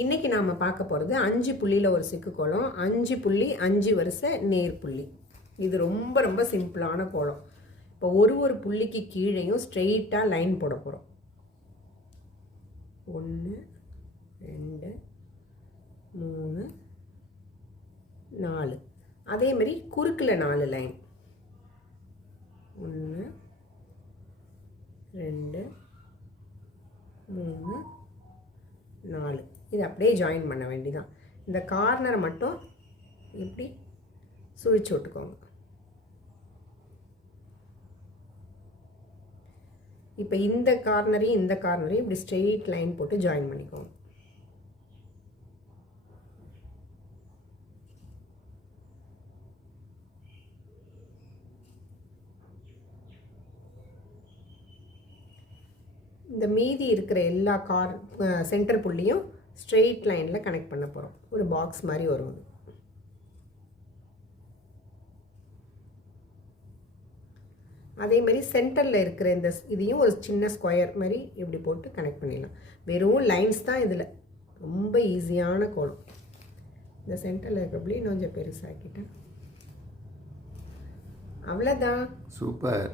இன்றைக்கி நாம் பார்க்க போகிறது 5 புள்ளியில் ஒரு சிக்கு கோலம், 5 புள்ளி 5 வரிசை நேர் புள்ளி. இது ரொம்ப ரொம்ப சிம்பிளான கோலம். இப்போ ஒரு புள்ளிக்கு கீழேயும் ஸ்ட்ரெயிட்டாக லைன் போட போகிறோம். 1 2 3 4. அதே மாதிரி குறுக்கில் 4 லைன். 1 2 3 4. இது அப்படியே ஜாயின் பண்ண வேண்டியதான். இந்த கார்னரை மட்டும் இப்படி சுழிச்சு விட்டுக்கோங்க. இப்போ இந்த கார்னரையும் இப்படி ஸ்ட்ரெயிட் லைன் போட்டு ஜாயின் பண்ணிக்கோங்க. இந்த மீதி இருக்கிற எல்லா சென்டர் புள்ளியும் ஸ்ட்ரெயிட் லைனில் கனெக்ட் பண்ண போகிறோம். ஒரு பாக்ஸ் மாதிரி வரும். அதே மாதிரி சென்டரில் இருக்கிற இந்த இதையும் ஒரு சின்ன ஸ்கொயர் மாதிரி இப்படி போட்டு கனெக்ட் பண்ணிடலாம். வெறும் லைன்ஸ் தான் இதில். ரொம்ப ஈஸியான கோலம். இந்த சென்டரில் இருக்கிறப்படி கொஞ்சம் பெருசாக்கிட்டேன். அவ்வளோதான். சூப்பர்.